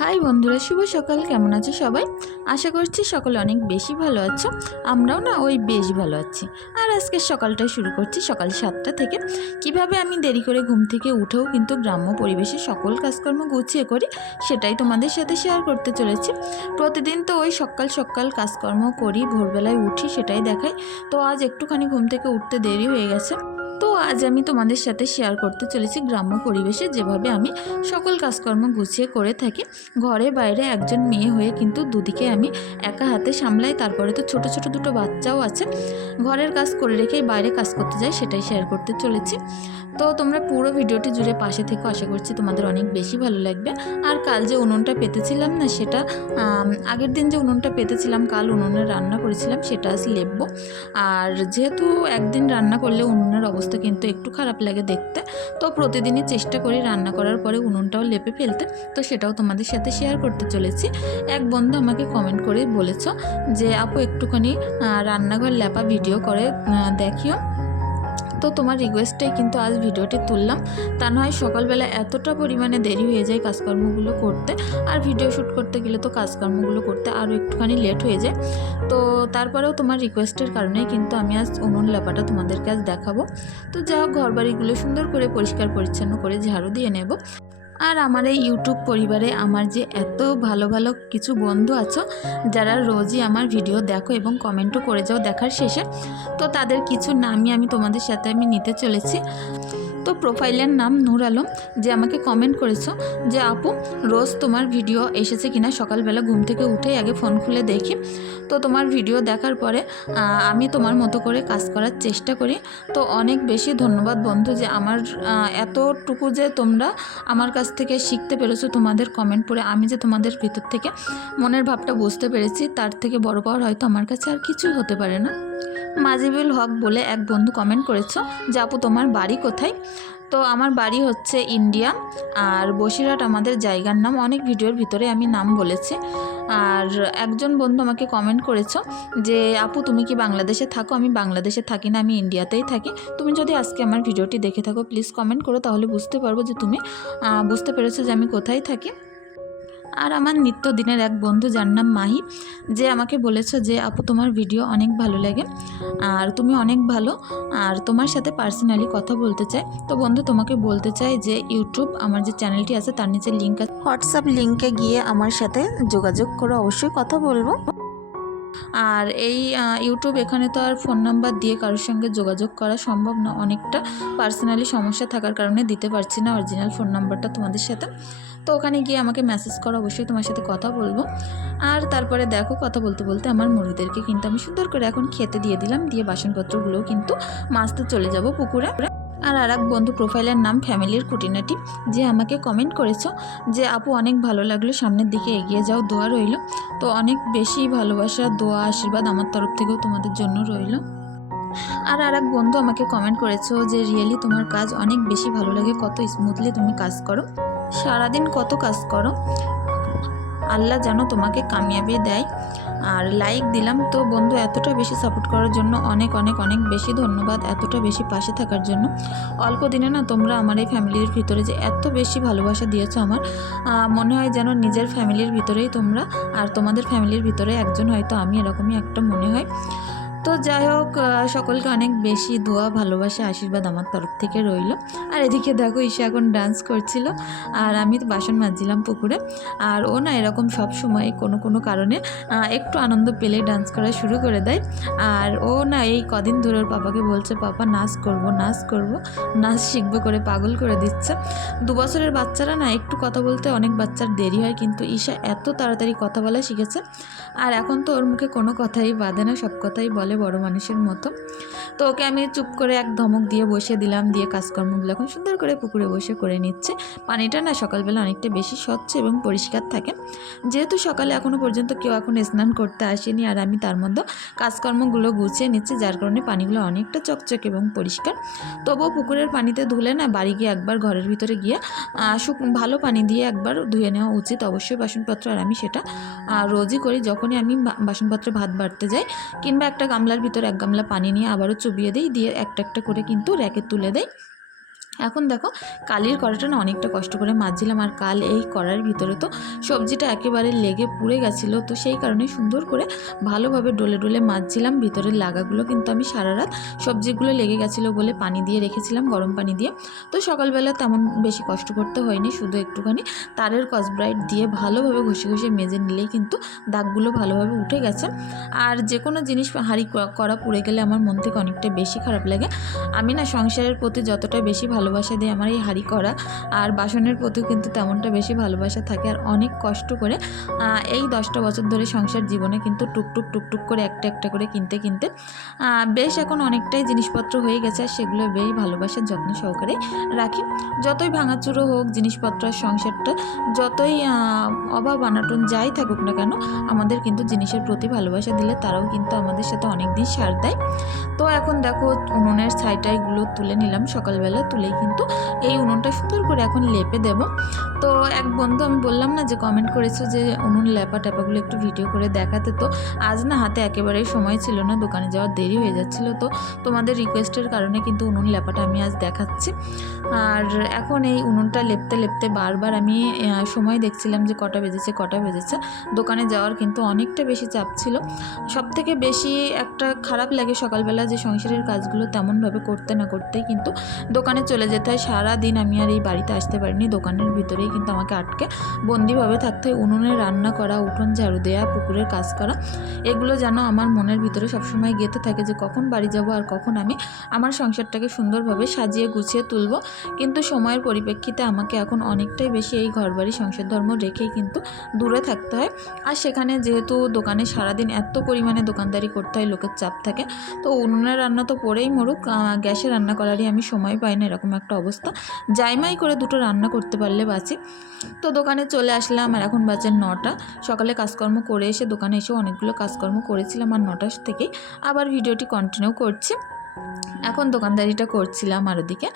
High বন্ধুরা, শুভ সকাল। কেমন আছো সবাই? আশা করছি সকলে অনেক বেশি ভালো আছো। আমরাও না ওই বেশ ভালো আছি। আর আজকের সকালটা শুরু করছি সকাল সাতটা থেকে। কীভাবে আমি দেরি করে ঘুম থেকে উঠেও কিন্তু গ্রাম্য পরিবেশে সকল কাজকর্ম গুছিয়ে করি, সেটাই তোমাদের সাথে শেয়ার করতে চলেছি। প্রতিদিন তো ওই সকাল সকাল কাজকর্ম করি, ভোরবেলায় উঠি, সেটাই দেখাই। তো আজ একটুখানি ঘুম থেকে উঠতে দেরি হয়ে গেছে। আজ আমি তোমাদের সাথে শেয়ার করতে চলেছি গ্রাম্য পরিবেশে যেভাবে আমি সকল কাজকর্ম গুছিয়ে করে থাকি। ঘরে বাইরে একজন মেয়ে হয়ে কিন্তু দুদিকে আমি একা হাতে সামলাই, তারপরে তো ছোট ছোট দুটো বাচ্চাও আছে। ঘরের কাজ করে রেখেই বাইরে কাজ করতে যাই, সেটাই শেয়ার করতে চলেছি। তো তোমরা পুরো ভিডিওটি জুড়ে পাশে থেকে, আশা করছি তোমাদের অনেক বেশি ভালো লাগবে। আর কাল যে উনুনটা পেতেছিলাম না, সেটা আগের দিন যে উনুনটা পেতেছিলাম, কাল উনুনে রান্না করেছিলাম, সেটা আজ লেপবো। আর যেহেতু একদিন রান্না করলে উনুনের অবস্থা কিন্তু একটু খারাপ লাগে দেখতে। তো প্রতিদিনই চেষ্টা করি রান্না করার পরে উনুনটাও লেপে ফেলতে। তো সেটাও তোমাদের সাথে শেয়ার করতে চলেছি। এক বন্ধু আমাকে কমেন্ট করে বলেছ যে, আপু একটুখানি রান্নাঘর লেপা ভিডিও করে দেখিও। তো তোমার রিকোয়েস্টেই কিন্তু আজ ভিডিওটি তুললাম। তা নয় সকালবেলা এতটা পরিমাণে দেরি হয়ে যায় কাজকর্মগুলো করতে, আর ভিডিও শ্যুট করতে গেলে তো কাজকর্মগুলো করতে আরও একটুখানি লেট হয়ে যায়। তো তারপরেও তোমার রিকোয়েস্টের কারণে কিন্তু আমি আজ উনুন লেপাটা তোমাদেরকে আজ দেখাবো। তো যা হোক, ঘরবাড়িগুলো সুন্দর করে পরিষ্কার পরিচ্ছন্ন করে ঝাড়ু দিয়ে নেব। আর আমার এই ইউটিউব পরিবারে আমার যে এত ভালো ভালো কিছু বন্ধু আছো, যারা রোজই আমার ভিডিও দেখো এবং কমেন্টও করে যাও দেখার শেষে, তো তাদের কিছু নামই আমি তোমাদের সাথে আমি নিতে চলেছি। তো প্রোফাইলের নাম নূর আলম, যে আমাকে কমেন্ট করেছ যে, আপু, রোজ তোমার ভিডিও এসেছে কিনা? সকালবেলা ঘুম থেকে উঠেই আগে ফোন খুলে দেখি। তো তোমার ভিডিও দেখার পরে আমি তোমার মতো করে কাজ করার চেষ্টা করি। তো অনেক বেশি ধন্যবাদ বন্ধু যে, আমার এতটুকু যে তোমরা আমার কাছ থেকে শিখতে পেরেছ তোমাদের কমেন্ট পড়ে, আমি যে তোমাদের ভিতর থেকে মনের ভাবটা বুঝতে পেরেছি, তার থেকে বড় পাওয়ার হয়তো আমার কাছে আর কিছুই হতে পারে না। মাজিবুল হক বলে এক বন্ধু কমেন্ট করেছ যে, আপু, তোমার বাড়ি কোথায়? তো আমার বাড়ি হচ্ছে ইন্ডিয়া, আর বসিরহাট আমাদের জায়গার নাম। অনেক ভিডিওর ভিতরে আমি নাম বলেছি। আর একজন বন্ধু আমাকে কমেন্ট করেছ যে, আপু, তুমি কি বাংলাদেশে থাকো? আমি বাংলাদেশে থাকি না, আমি ইন্ডিয়াতেই থাকি। তুমি যদি আজকে আমার ভিডিওটি দেখে থাকো প্লিজ কমেন্ট করো, তাহলে বুঝতে পারব যে তুমি বুঝতে পেরেছ যে আমি কোথায় থাকি। আর আমার নিত্য দিনের এক বন্ধু, যার নাম মাহি, যে আমাকে বলেছ যে, আপু, তোমার ভিডিও অনেক ভালো লাগে, আর তুমি অনেক ভালো, আর তোমার সাথে পার্সোনালি কথা বলতে চাই। তো বন্ধু, তোমাকে বলতে চাই যে ইউটিউব আমার যে চ্যানেলটি আছে, তার নিচে লিঙ্ক আছে। হোয়াটসঅ্যাপ লিঙ্কে গিয়ে আমার সাথে যোগাযোগ করে অবশ্যই কথা বলব। আর এই ইউটিউব এখানে তো আর ফোন নাম্বার দিয়ে কারোর সঙ্গে যোগাযোগ করা সম্ভব না। অনেকটা পার্সোনালি সমস্যা থাকার কারণে দিতে পারছি না অরিজিনাল ফোন নাম্বারটা তোমাদের সাথে। তো ওখানে গিয়ে আমাকে মেসেজ করো, অবশ্যই তোমার সাথে কথা বলব। আর তারপরে দেখো কথা বলতে বলতে আমার মুরগিদেরকে কিন্তু আমি সুন্দর করে এখন খেতে দিয়ে দিলাম। দিয়ে বাসনপত্রগুলোও কিন্তু মাছতে চলে যাব পুকুরে। আর আর এক বন্ধু প্রোফাইলের নাম ফ্যামিলির কুটিনাটি, যে আমাকে কমেন্ট করেছ যে, আপু, অনেক ভালো লাগল, সামনের দিকে এগিয়ে যাও, দোয়া রইল। তো অনেক বেশি ভালোবাসা, দোয়া, আশীর্বাদ আমার তরফ থেকেও তোমাদের জন্য রইল। আর আর এক বন্ধু আমাকে কমেন্ট করেছ যে, রিয়েলি তোমার কাজ অনেক বেশি ভালো লাগে, কত স্মুথলি তুমি কাজ করো। সারাদিন কত কাজ করো। আল্লাহ যেন তোমাকে কামিয়াবি দেয়। আর লাইক দিলাম। তো বন্ধু, এতটা বেশি সাপোর্ট করার জন্য অনেক অনেক অনেক বেশি ধন্যবাদ এতটা বেশি পাশে থাকার জন্য। অল্প দিনে না তোমরা আমার এই ফ্যামিলির ভিতরে যে এত বেশি ভালোবাসা দিয়েছ আমার মনে হয় যেন নিজের ফ্যামিলির ভিতরেই তোমরা আর তোমাদের ফ্যামিলির ভিতরে একজন হয়তো আমি এরকমই একটা মনে হয়। তো যাই হোক সকলকে অনেক বেশি দোয়া, ভালোবাসা, আশীর্বাদ আমার তরফ থেকে রইল। আর এদিকে দেখো, ঈশা এখন ডান্স করছিল। আর আমি তো বাসন মাজছিলাম পুকুরে। আর ও না এরকম সব সময় কোনো কোনো কারণে একটু আনন্দ পেলে ডান্স করা শুরু করে দেয়। আর ও না এই কদিন ধরে ওর পাপাকে বলছে, পাপা, নাচ করব নাচ করব। নাচ শিখব করে পাগল করে দিচ্ছে। দু বছরের বাচ্চারা না একটু কথা বলতে অনেক বাচ্চার দেরি হয়, কিন্তু ঈশা এত তাড়াতাড়ি কথা বলা শিখেছে। আর এখন তো ওর মুখে কোনো কথাই বাঁধে না, সব কথাই বলে। বড় মানুষের মতো। তো ওকে আমি চুপ করে এক ধমক দিয়ে বসে দিলাম, দিয়ে কাজকর্মগুলো এখন সুন্দর করে পুকুরে বসে করে নিচ্ছে। পানিটা না সকালবেলা অনেকটা বেশি স্বচ্ছ এবং পরিষ্কার থাকে। যেহেতু সকালে এখনও পর্যন্ত কেউ এখন স্নান করতে আসেনি আর আমি তার মধ্যে কাজকর্মগুলো গুছিয়ে নিচ্ছি, যার কারণে পানিগুলো অনেকটা চকচক এবং পরিষ্কার। তবুও পুকুরের পানিতে ধুলে না বাড়ি গিয়ে একবার ঘরের ভিতরে গিয়ে শুক, ভালো পানি দিয়ে একবার ধুয়ে নেওয়া উচিত। অবশ্যই বাসনপত্র আর আমি সেটা রোজই করি। যখনই আমি বাসনপত্রে ভাত বাড়তে যাই কিংবা একটা গামলার ভিতর এক গামলা পানি নিয়ে আবারও চুবিয়ে দিই, দিয়ে একটা একটা করে কিন্তু র্যাকে তুলে দেয় এখন দেখো, কালির কড়াটা না অনেকটা কষ্ট করে মাজছিলাম আর কাল এই কড়ার ভিতরে তো সবজিটা একেবারে লেগে পুড়ে গেছিল, তো সেই কারণে সুন্দর করে ভালোভাবে ডলে ডলে মাজছিলাম। ভিতরের লাগাগুলো কিন্তু আমি সারা রাত সবজিগুলো লেগে গেছিল বলে পানি দিয়ে রেখেছিলাম, গরম পানি দিয়ে। তো সকালবেলা তেমন বেশি কষ্ট করতে হয়নি, শুধু একটুখানি তারের কসব্রাইট দিয়ে ভালোভাবে ঘষে ঘষে মেজে নিলেই কিন্তু দাগগুলো ভালোভাবে উঠে গেছে। আর যে কোনো জিনিস হাঁড়ি করা পুড়ে গেলে আমার মন থেকে অনেকটা বেশি খারাপ লাগে। আমি না সংসারের প্রতি যতটা বেশি ভালোবাসা দিয়ে আমার এই হাঁড়ি করা। আর বাসনের প্রতিও কিন্তু তেমনটা বেশি ভালোবাসা থাকে আর অনেক কষ্ট করে এই দশটা বছর ধরে সংসার জীবনে কিন্তু টুকটুক টুকটুক করে একটা একটা করে কিনতে কিনতে বেশ এখন অনেকটাই জিনিসপত্র হয়ে গেছে আর সেগুলো বেশ ভালোবাসার যত্ন সহকারে রাখি। যতই ভাঙাচুরো হোক, জিনিসপত্র আর সংসারটা, যতই অভাব আনাটন যাই থাকুক না কেন, আমাদের কিন্তু জিনিসের প্রতি ভালোবাসা দিলে তারাও কিন্তু আমাদের সাথে অনেক দিন সার দেয়। তো এখন দেখো, উনুনের ছাইটাইগুলো তুলে নিলাম, সকালবেলা তুলেই কিন্তু এই উনুনটা সুন্দর করে এখন লেপে দেব। তো এক বন্ধু আমি বললাম না যে কমেন্ট করেছ যে উনুন লেপা টেপাগুলো একটু ভিডিও করে দেখাতে। তো আজ না হাতে একেবারেই সময় ছিল না, দোকানে যাওয়ার দেরি হয়ে যাচ্ছিল। তো তোমাদের রিকোয়েস্টের কারণে কিন্তু উনুন লেপাটা আমি আজ দেখাচ্ছি। আর এখন এই উনুনটা লেপতে লেপতে বারবার আমি সময় দেখছিলাম যে কটা বেজেছে কটা বেজেছে। দোকানে যাওয়ার কিন্তু অনেকটা বেশি চাপ ছিল। সব থেকে বেশি একটা খারাপ লাগে সকালবেলা যে সংসারের কাজগুলো তেমনভাবে করতে না করতেই কিন্তু দোকানে চলে যেতে হয়। সারাদিন আমি আর এই বাড়িতে আসতে পারিনি, দোকানের ভিতরেই কিন্তু আমাকে আটকে। বন্দিভাবে থাকতে হয়, উনুনে রান্না করা, উঠোন ঝাড়ু দেওয়া পুকুরের কাজ করা। এগুলো যেন আমার মনের ভিতরে সবসময় গেঁথে থাকে যে কখন বাড়ি যাব আর কখন আমি আমার সংসারটাকে সুন্দরভাবে সাজিয়ে গুছিয়ে তুলব। কিন্তু সময়ের পরিপ্রেক্ষিতে আমাকে এখন অনেকটাই বেশি এই ঘরবাড়ি সংসার ধর্ম রেখেই কিন্তু দূরে থাকতে হয়। আর সেখানে যেহেতু দোকানে সারাদিন এত পরিমাণে দোকানদারি করতে হয়, লোকের চাপ থাকে, তো উনুনের রান্না তো পরেই মরুক গ্যাসে রান্না করারই আমি সময় পাই না, এরকম একটা অবস্থা। জাইমাই করে দুটো রান্না করতে পারলে বাঁচি। তো দোকানে চলে আসলাম আর এখন বাজে নটা। সকালে কাজকর্ম করে এসে দোকানে এসে অনেকগুলো কাজকর্ম করেছিলাম আর নটার থেকে আবার ভিডিওটি কন্টিনিউ করছি। এখন দোকানদারিটা করছিলাম আর ওদিকে।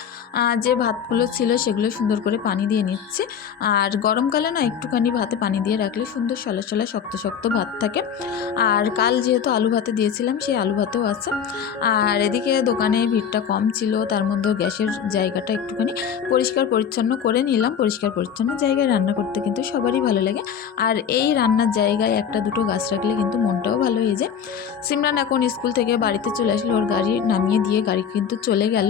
যে ভাতগুলো ছিল সেগুলো সুন্দর করে পানি দিয়ে নিচ্ছি। আর গরমকালে না একটুখানি ভাতে পানি দিয়ে রাখলে সুন্দর সলা সলা শক্ত শক্ত ভাত থাকে। আর কাল যেহেতু আলু ভাতে দিয়েছিলাম সেই আলু ভাতেও আছে। আর এদিকে দোকানে ভিড়টা কম ছিল, তার মধ্যেও গ্যাসের জায়গাটা একটুখানি পরিষ্কার পরিচ্ছন্ন করে নিলাম। পরিষ্কার পরিচ্ছন্ন জায়গায় রান্না করতে কিন্তু সবারই ভালো লাগে। আর এই রান্নার জায়গায় একটা দুটো গাছ রাখলে কিন্তু মনটাও ভালো হয়ে যায়। সিমরান এখন স্কুল থেকে বাড়িতে চলে আসলো। ওর গাড়ি নামিয়ে দিয়ে গাড়ি কিন্তু চলে গেল।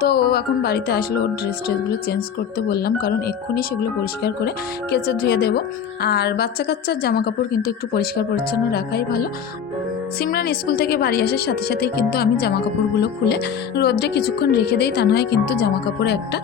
তো ও এখন বাড়িতে আসলে, ওর ড্রেস ট্রেসগুলো চেঞ্জ করতে বললাম, কারণ এক্ষুনি সেগুলো পরিষ্কার করে কেচে ধুয়ে দেবো। আর বাচ্চা কাচ্চার জামা কাপড় কিন্তু একটু পরিষ্কার পরিচ্ছন্ন রাখাই ভালো। সিমরান স্কুল থেকে বাড়ি আসার সাথে সাথেই কিন্তু আমি জামা কাপড়গুলো খুলে রোদ্রে কিছুক্ষণ রেখে দেই। তা নয় কিন্তু জামা কাপড়ে একটা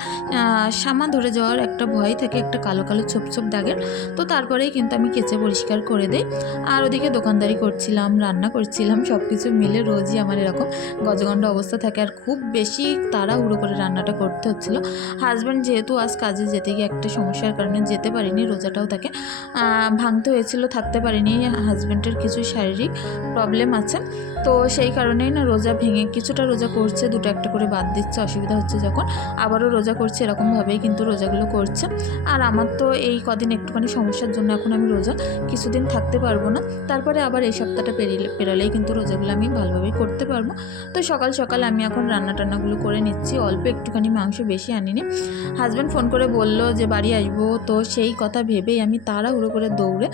সামা ধরে যাওয়ার একটা ভয় থাকে, একটা কালো কালো ছোপ ছোপ দাগের। তো তারপরেই কিন্তু আমি কেচে পরিষ্কার করে দেই। আর ওদিকে দোকানদারি করছিলাম, রান্না করছিলাম সব কিছু মিলে রোজই আমার এরকম গজগণ্ড অবস্থা থাকে। আর খুব বেশি তাড়াহুড়ো করে রান্নাটা করতে হচ্ছিল। হাজব্যান্ড যেহেতু আজ কাজে যেতে গিয়ে একটা সমস্যার কারণে যেতে পারিনি, রোজাটাও তাকে ভাঙতে হয়েছিল, থাকতে পারিনি। হাজব্যান্ডের কিছু শারীরিক প্রবলেম আছে তো সেই কারণেই না রোজা ভেঙে কিছুটা রোজা করছে, দুটো একটা করে বাদ দিচ্ছে, অসুবিধা হচ্ছে যখন। আবারও রোজা করছে এরকমভাবেই কিন্তু রোজাগুলো করছে। আর আমার তো এই কদিন একটুখানি সমস্যার জন্য এখন আমি রোজা কিছুদিন থাকতে পারব না। তারপরে আবার এই সপ্তাহটা পেরিয়ে পেরোলেই কিন্তু রোজাগুলো আমি ভালোভাবেই করতে পারব। তো সকাল সকাল আমি এখন রান্না টান্নাগুলো করে নিচ্ছি, অল্প একটুখানি মাংস বেশি আনিনি। হাজব্যান্ড ফোন করে বলল যে, বাড়ি আসব? তো সেই কথা ভেবেই আমি তাড়াহুড়ো করে দৌড়ে,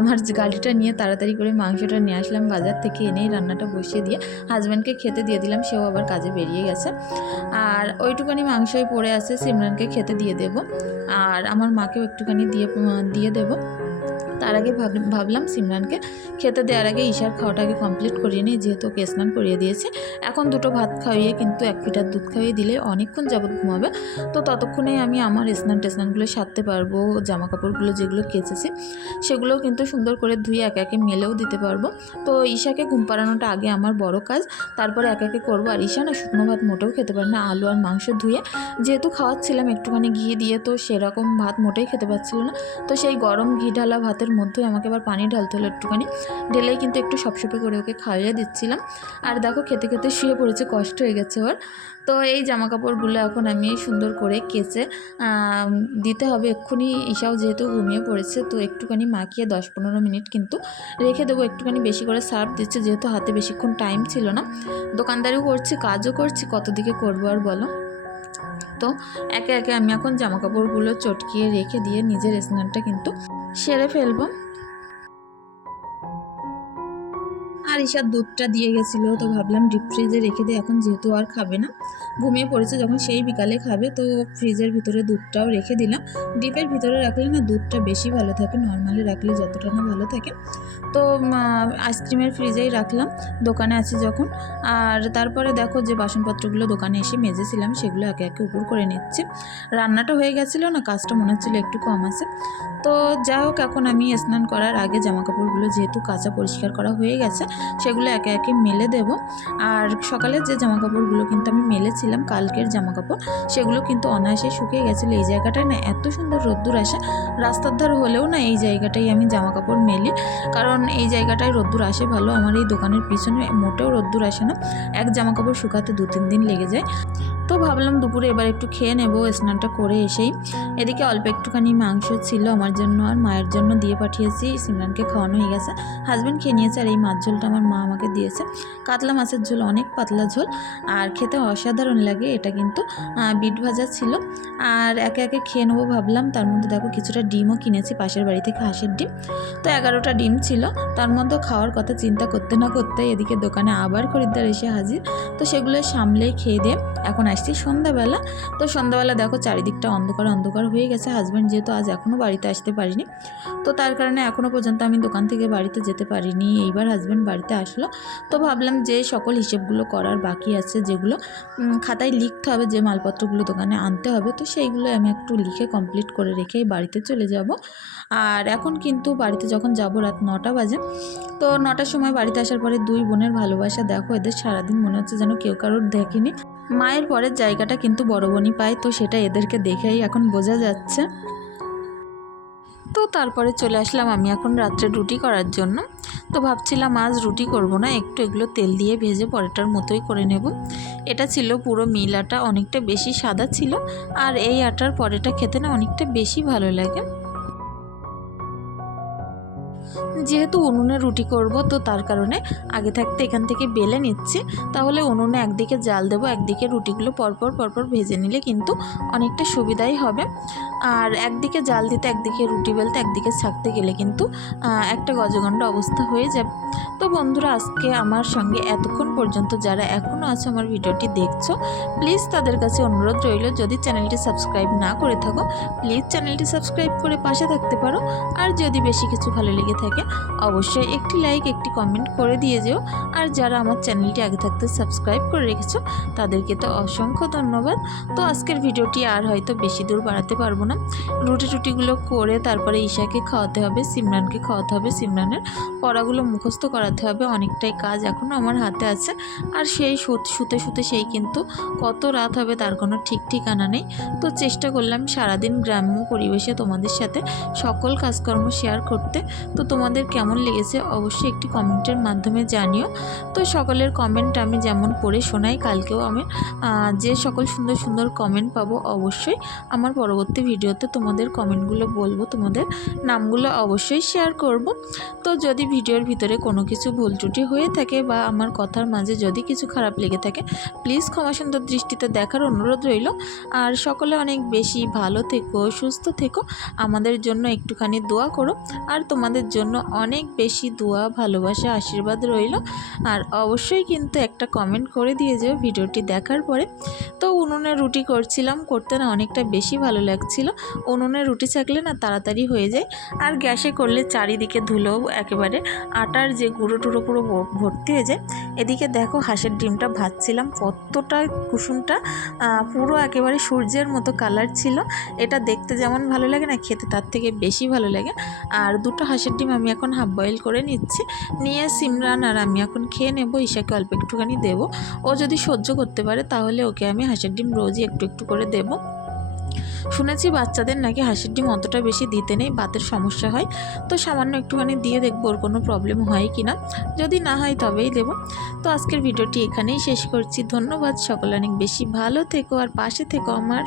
আমার গাড়িটা নিয়ে তাড়াতাড়ি করে মাংসটা নিয়ে আসলাম, বাজার থেকে এনেই রান্নাটা বসিয়ে দিয়ে হাজব্যান্ডকে খেতে দিয়ে দিলাম, সেও আবার কাজে বেরিয়ে গেছে। আর ওইটুখানি মাংসই পড়ে আছে, সিমরানকে খেতে দিয়ে দেব। আর আমার মাকেও একটুখানি দিয়ে দিয়ে দেবো। তার আগে ভাব- ভাবলাম সিমরানকে খেতে দেওয়ার আগে ঈশার খাওয়াটাকে কমপ্লিট করিয়ে নিই, যেহেতু ওকে স্নান করিয়ে দিয়েছে। এখন দুটো ভাত খাইয়ে কিন্তু এক লিটার দুধ খাইয়ে দিলে অনেকক্ষণ যাবত ঘুমাবে। তো ততক্ষণে আমি আমার স্নান টেসনানগুলো সারতে পারব জামা কাপড়গুলো যেগুলো কেচেছি, সেগুলোও কিন্তু সুন্দর করে ধুয়ে একে একে মেলেও দিতে পারব। তো ঈশাকে ঘুম পাড়ানোটা আগে আমার বড় কাজ, তারপরে একে একে করব। আর ঈশা না শুকনো ভাত মোটেও খেতে পারে না, আলু আর মাংস ধুয়ে, যেহেতু খাওয়াচ্ছিলাম একটুখানি ঘি দিয়ে, তো সেরকম ভাত মোটেই খেতে পারছিল না। তো সেই গরম ঘি ঢালা ভাতের মধ্যে আমাকে আবার পানি ঢালতে হলো একটুখানি। ঢেলেই কিন্তু একটু সপসপে করে ওকে খাইয়ে দিচ্ছিলাম। আর দেখো খেতে খেতে শুয়ে পড়েছে, কষ্ট হয়ে গেছে ওর। তো এই জামা কাপড়গুলো এখন আমি সুন্দর করে কেচে দিতে হবে এক্ষুনি। ঈশাও যেহেতু ঘুমিয়ে পড়েছে, তো একটুখানি মাখিয়ে দশ পনেরো মিনিট কিন্তু রেখে দেবো। একটুখানি বেশি করে সার্ভ দিচ্ছে, যেহেতু হাতে বেশিক্ষণ টাইম ছিল না। দোকানদারিও করছি, কাজও করছি, কত দিকে করব আর বলো। তো একে একে আমি এখন জামা কাপড়গুলো চটকিয়ে রেখে দিয়ে নিজের স্নানটা কিন্তু সেরে ফেলব। আর ঈশার দুধটা দিয়ে গেছিল, তো ভাবলাম ডিপ ফ্রিজে রেখে দিই, এখন যেহেতু আর খাবে না। ঘুমিয়ে পড়েছে যখন সেই বিকালে খাবে, তো ফ্রিজের ভিতরে দুধটাও রেখে দিলাম। ডিপের ভিতরে রাখলে না দুধটা বেশি ভালো থাকে নর্মালি রাখলে যতটা না ভালো থাকে। তো আইসক্রিমের ফ্রিজেই রাখলাম, দোকানে আছে যখন। আর তারপরে দেখো যে বাসনপত্রগুলো দোকানে এসে মেজেছিলাম, সেগুলো একে একে উপর করে নিচ্ছে। রান্নাটা হয়ে গেছিল না, কাজটা মনে হচ্ছিল একটু কম আছে। তো যাই হোক, এখন আমি স্নান করার আগে জামা কাপড়গুলো যেহেতু কাঁচা পরিষ্কার করা হয়ে গেছে সেগুলো একে একে মেলে দেব। আর সকালে যে জামা কাপড়গুলো কিন্তু আমি মেলেছিলাম, কালকের জামা কাপড় সেগুলো কিন্তু অনায়াসে শুকিয়ে গেছিল। এই জায়গাটায় না এত সুন্দর রোদ্দুর আসে, রাস্তার ধার হলেও না এই জায়গাটাই আমি জামা কাপড় মেলি। কারণ এই জায়গাটায় রোদ্দুর আসে ভালো, আমার এই দোকানের পিছনে মোটেও রোদ্দুর আসে না। এক জামা কাপড় শুকাতে দু তিন দিন লেগে যায়। তো ভাবলাম দুপুরে এবার একটু খেয়ে নেব, স্নানটা করে এসেই। এদিকে অল্প একটুখানি মাংস ছিল আমার জন্য আর মায়ের জন্য দিয়ে পাঠিয়েছি, সিমরানকে খাওয়ানো হয়ে গেছে। হাজব্যান্ড খেয়ে নিয়েছে আর এই মাছ ঝোলটা আমার মা আমাকে দিয়েছে। কাতলা মাছের ঝোল, অনেক পাতলা ঝোল। আর খেতে অসাধারণ লাগে, এটা কিন্তু বিট ভাজা ছিল। আর একে একে খেয়ে নেব ভাবলাম, তার মধ্যে দেখো কিছুটা ডিমও কিনেছি, পাশের বাড়ি থেকে হাঁসের ডিম। তো এগারোটা ডিম ছিল, তার মধ্যে খাওয়ার কথা চিন্তা করতে না করতে এদিকে দোকানে আবার খরিদ্দার এসে হাজির। তো সেগুলো সামলেই খেয়ে দিয়ে, এখন আসছি সন্ধ্যাবেলা। তো সন্ধ্যাবেলা দেখো চারিদিকটা অন্ধকার অন্ধকার হয়ে গেছে। হাজব্যান্ড যেহেতু আজ এখনও বাড়িতে আসতে পারিনি। তো তার কারণে এখনও পর্যন্ত আমি দোকান থেকে বাড়িতে যেতে পারিনি। এইবার হাজব্যান্ড বাড়িতে আসলো। তো ভাবলাম যে সকল হিসেবগুলো করার বাকি আছে যেগুলো খাতায় লিখতে হবে, যে মালপত্রগুলো দোকানে আনতে হবে। তো সেইগুলো আমি একটু লিখে কমপ্লিট করে রেখেই বাড়িতে চলে যাব। আর এখন কিন্তু বাড়িতে যখন যাব রাত নটা বাজে। তো নটার সময় বাড়িতে আসার পরে দুই বোনের ভালোবাসা। দেখো এদের সারাদিন মনে হচ্ছে যেন কেউ কারোর দেখেনি। মায়ের পরের জায়গাটা কিন্তু বড় বোনই পায়, তো সেটা এদেরকে দেখেই এখন বোঝা যাচ্ছে। তো তারপরে চলে আসলাম আমি এখন রাত্রে রুটি করার জন্য। তো ভাবছিলাম আজ রুটি করব না, একটু এগুলো তেল দিয়ে ভেজে পরেটার মতোই করে নেব। এটা ছিল পুরো মিল আটা, অনেকটা বেশি সাদা ছিল, আর এই আটার পরেটা খেতে না অনেকটা বেশি ভালো লাগে। যেহেতু উনুনে রুটি করব, তো তার কারণে আগে থাকতে এখান থেকে বেলে নিচ্ছি। তাহলে উনুনে একদিকে জাল দেবো, একদিকে রুটিগুলো পরপর পরপর ভেজে নিলে কিন্তু অনেকটা সুবিধাই হবে। আর একদিকে জাল দিতে, একদিকে রুটি বেলতে, একদিকে ছাকতে গেলে কিন্তু একটা গজগণ্ড অবস্থা হয়ে যাবে। তো বন্ধুরা, আজকে আমার সঙ্গে এতক্ষণ পর্যন্ত যারা এখনও আছে আমার ভিডিওটি দেখছ, প্লিজ তাদের কাছে অনুরোধ রইল, যদি চ্যানেলটি সাবস্ক্রাইব না করে থাকো, প্লিজ চ্যানেলটি সাবস্ক্রাইব করে পাশে থাকতে পারো। আর যদি বেশি কিছু ভালো লেগে থাকে অবশ্যই একটি লাইক একটি কমেন্ট করে দিয়ে যেও। আর যারা আমার চ্যানেলটি আগে থাকতে সাবস্ক্রাইব করে রেখেছো, তাদেরকে তো অসংখ্য ধন্যবাদ। তো আজকের ভিডিওটি আর হয়তো বেশি দূর বাড়াতে পারব না। রুটি টুটিগুলো করে তারপরে ঈশাকে খাওয়াতে হবে, সিমরানকে খাওয়াতে হবে। সিমরানের পড়াগুলো মুখস্থ করাতে হবে। অনেকটাই কাজ এখনও আমার হাতে আছে। আর সেই শুত- শুতে সেই কিন্তু কত রাত হবে তার কোনো ঠিক ঠিকানা নেই। তো চেষ্টা করলাম সারাদিন গ্রাম্য পরিবেশে তোমাদের সাথে সকল কাজকর্ম শেয়ার করতে। তো তোমাদের কেমন লেগেছে অবশ্যই একটি কমেন্টের মাধ্যমে জানিও। তো সকলের কমেন্ট আমি যেমন পড়ে শোনাই, কালকেও আমি যে সকল সুন্দর সুন্দর কমেন্ট পাবো অবশ্যই আমার পরবর্তী ভিডিওতে তোমাদের কমেন্টগুলো বলব, তোমাদের নামগুলো অবশ্যই শেয়ার করব। তো যদি ভিডিওর ভিতরে কোনো কিছু ভুল ত্রুটি হয়ে থাকে বা আমার কথার মাঝে যদি কিছু খারাপ লেগে থাকে প্লিজ ক্ষমা সুন্দর দৃষ্টিতে দেখার অনুরোধ রইল। আর সকলে অনেক বেশি ভালো থেকো, সুস্থ থেকো, আমাদের জন্য একটুখানি দোয়া করো। আর তোমাদের জন্য অনেক বেশি দোয়া, ভালোবাসা, আশীর্বাদ রইল। আর অবশ্যই কিন্তু একটা কমেন্ট করে দিয়ে যেও ভিডিওটি দেখার পরে। তো উনুনে রুটি করছিলাম, করতে না অনেকটা বেশি ভালো লাগছিল। উনুনে রুটি ছাকলে না তাড়াতাড়ি হয়ে যায়। আর গ্যাসে করলে চারিদিকে ধুলো একেবারে। আটার যে গুঁড়ো টুড়ো পুরো ভর্তি হয়ে যায়। এদিকে দেখো হাঁসের ডিমটা ভাজছিলাম। কতটা কুসুমটা পুরো একেবারে সূর্যের মতো কালার ছিল। এটা দেখতে যেমন ভালো লাগে না, খেতে তার থেকে বেশি ভালো লাগে। আর দুটো হাঁসের ডিম আমি এখন হাফ বয়েল করে নিচ্ছি। নিয়ে সিমরান আর আমি এখন খেয়ে নেব, ঈশাকে অল্প একটুখানি দেবো। ও যদি সহ্য করতে পারে তাহলে ওকে আমি হাঁসের ডিম রোজই একটু একটু করে দেবো। শুনেছি বাচ্চাদের নাকি হাঁসের ডিম অতটা বেশি দিতে নেই বাতের সমস্যা হয়। তো সামান্য একটুখানি দিয়ে দেখব ওর কোনো প্রবলেম হয় কি না যদি না হয় তবেই দেবো। তো আজকের ভিডিওটি এখানেই শেষ করছি। ধন্যবাদ, সকলে অনেক বেশি ভালো থেকো আর পাশে থেকো আমার।